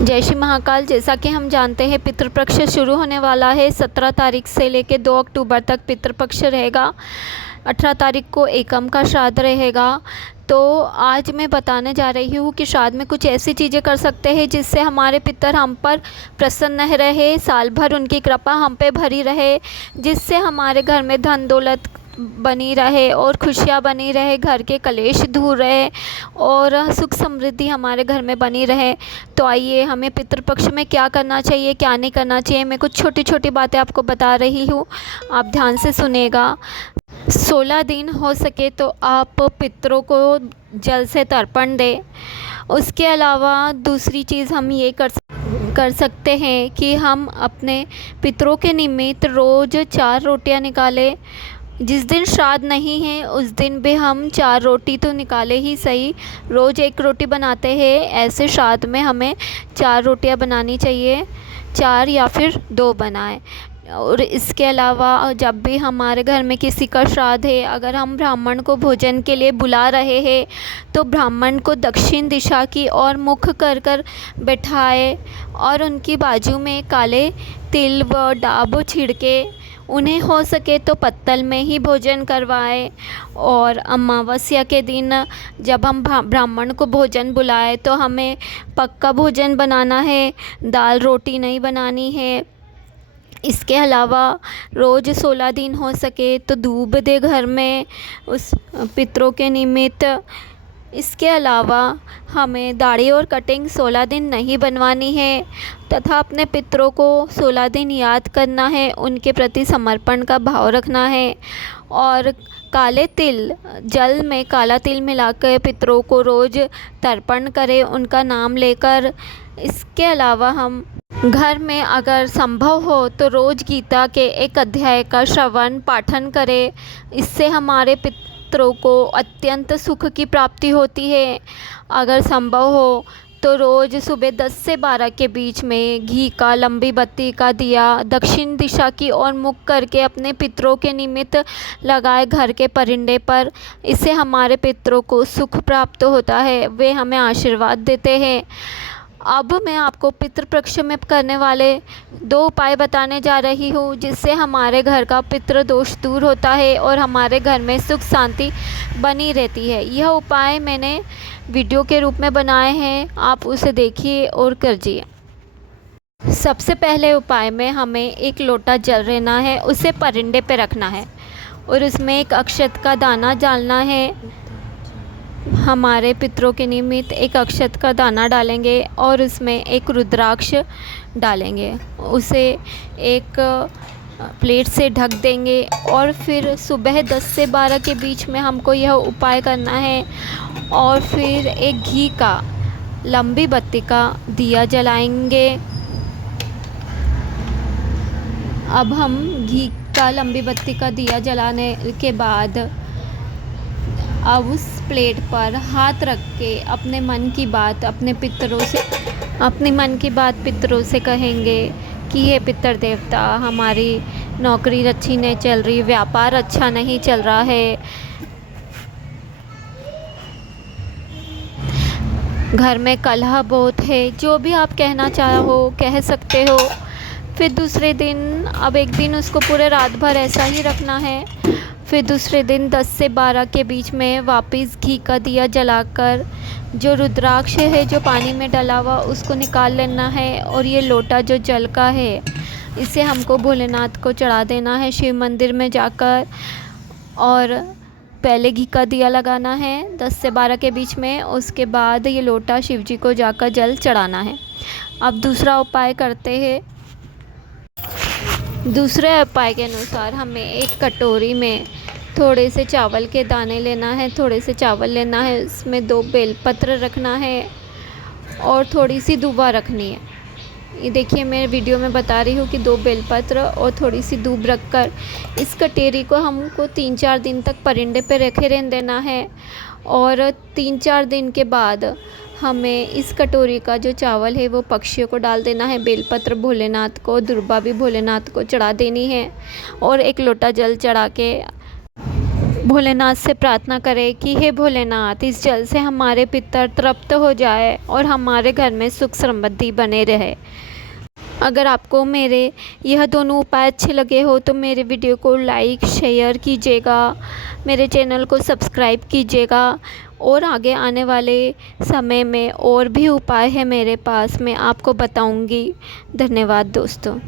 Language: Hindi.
जय श्री महाकाल। जैसा कि हम जानते हैं पितृपक्ष शुरू होने वाला है। 17 तारीख से लेकर 2 अक्टूबर तक पितृपक्ष रहेगा। 18 तारीख को एकम का श्राद्ध रहेगा। तो आज मैं बताने जा रही हूँ कि श्राद्ध में कुछ ऐसी चीज़ें कर सकते हैं जिससे हमारे पितर हम पर प्रसन्न रहे, साल भर उनकी कृपा हम पे भरी रहे, जिससे हमारे घर में धन दौलत बनी रहे और खुशियाँ बनी रहे, घर के कलेश दूर रहे और सुख समृद्धि हमारे घर में बनी रहे। तो आइए, हमें पितृपक्ष में क्या करना चाहिए, क्या नहीं करना चाहिए, मैं कुछ छोटी छोटी बातें आपको बता रही हूँ, आप ध्यान से सुनेगा। 16 दिन हो सके तो आप पितरों को जल से तर्पण दें। उसके अलावा दूसरी चीज़ हम ये कर सकते हैं कि हम अपने पितरों के निमित्त रोज़ 4 रोटियां निकालें। जिस दिन श्राद्ध नहीं है उस दिन भी हम 4 रोटी तो निकाले ही सही, रोज़ 1 रोटी बनाते हैं, ऐसे श्राद्ध में हमें 4 रोटियां बनानी चाहिए, 4 या फिर 2 बनाएं। और इसके अलावा जब भी हमारे घर में किसी का श्राद्ध है, अगर हम ब्राह्मण को भोजन के लिए बुला रहे हैं तो ब्राह्मण को दक्षिण दिशा की ओर मुख कर कर बैठाए और उनकी बाजू में काले तिल व डाब छिड़के उन्हें हो सके तो पत्तल में ही भोजन करवाएं। और अमावस्या के दिन जब हम ब्राह्मण को भोजन बुलाएं तो हमें पक्का भोजन बनाना है, दाल रोटी नहीं बनानी है। इसके अलावा रोज़ 16 दिन हो सके तो दूब दे घर में उस पितरों के निमित्त। इसके अलावा हमें दाढ़ी और कटिंग 16 दिन नहीं बनवानी है तथा अपने पितरों को 16 दिन याद करना है, उनके प्रति समर्पण का भाव रखना है। और काले तिल, जल में काला तिल मिलाकर पितरों को रोज़ तर्पण करें उनका नाम लेकर। इसके अलावा हम घर में अगर संभव हो तो रोज़ गीता के एक अध्याय का श्रवण पाठन करें। इससे हमारे पितरों को अत्यंत सुख की प्राप्ति होती है। अगर संभव हो तो रोज़ सुबह 10 से 12 के बीच में घी का लंबी बत्ती का दिया दक्षिण दिशा की ओर मुख करके अपने पितरों के निमित्त लगाए घर के परिंदे पर। इससे हमारे पितरों को सुख प्राप्त होता है, वे हमें आशीर्वाद देते हैं। अब मैं आपको पितृपक्ष में करने वाले 2 उपाय बताने जा रही हूँ जिससे हमारे घर का पितृ दोष दूर होता है और हमारे घर में सुख शांति बनी रहती है। यह उपाय मैंने वीडियो के रूप में बनाए हैं, आप उसे देखिए और कीजिए। सबसे पहले उपाय में हमें एक लोटा जल लेना है, उसे परिंदे पे रखना है और उसमें एक अक्षत का दाना डालना है। हमारे पितरों के निमित्त एक अक्षत का दाना डालेंगे और उसमें एक रुद्राक्ष डालेंगे, उसे एक प्लेट से ढक देंगे और फिर सुबह 10 से 12 के बीच में हमको यह उपाय करना है। और फिर एक घी का लंबी बत्ती का दिया जलाएंगे। अब हम घी का लंबी बत्ती का दिया जलाने के बाद अब उस प्लेट पर हाथ रख के अपने मन की बात पितरों से कहेंगे कि हे पितर देवता, हमारी नौकरी अच्छी नहीं चल रही, व्यापार अच्छा नहीं चल रहा है, घर में कलह बहुत है, जो भी आप कहना चाहो कह सकते हो। फिर दूसरे दिन, अब एक दिन उसको पूरे रात भर ऐसा ही रखना है। फिर दूसरे दिन 10 से 12 के बीच में वापस घी का दिया जलाकर जो रुद्राक्ष है जो पानी में डला हुआ उसको निकाल लेना है। और ये लोटा जो जल का है इसे हमको भोलेनाथ को चढ़ा देना है शिव मंदिर में जाकर। और पहले घी का दिया लगाना है 10 से 12 के बीच में, उसके बाद ये लोटा शिव जी को जाकर जल चढ़ाना है। अब दूसरा उपाय करते हैं। दूसरे उपाय के अनुसार हमें एक कटोरी में थोड़े से चावल के दाने लेना है, थोड़े से चावल लेना है, उसमें 2 बेलपत्र रखना है और थोड़ी सी दूबा रखनी है। ये देखिए, मैं वीडियो में बता रही हूँ कि 2 बेलपत्र और थोड़ी सी दूब रखकर इस कटोरी को हमको 3-4 दिन तक परिंदे पे रखे रहने देना है। और 3-4 दिन के बाद हमें इस कटोरी का जो चावल है वो पक्षियों को डाल देना है, बेलपत्र भोलेनाथ को, दुर्बा भी भोलेनाथ को चढ़ा देनी है और एक लोटा जल चढ़ा के भोलेनाथ से प्रार्थना करें कि हे भोलेनाथ, इस जल से हमारे पितर तृप्त हो जाए और हमारे घर में सुख समृद्धि बने रहे। अगर आपको मेरे यह दोनों उपाय अच्छे लगे हो तो मेरे वीडियो को लाइक शेयर कीजिएगा, मेरे चैनल को सब्सक्राइब कीजिएगा और आगे आने वाले समय में और भी उपाय है मेरे पास, मैं आपको बताऊंगी। धन्यवाद दोस्तों।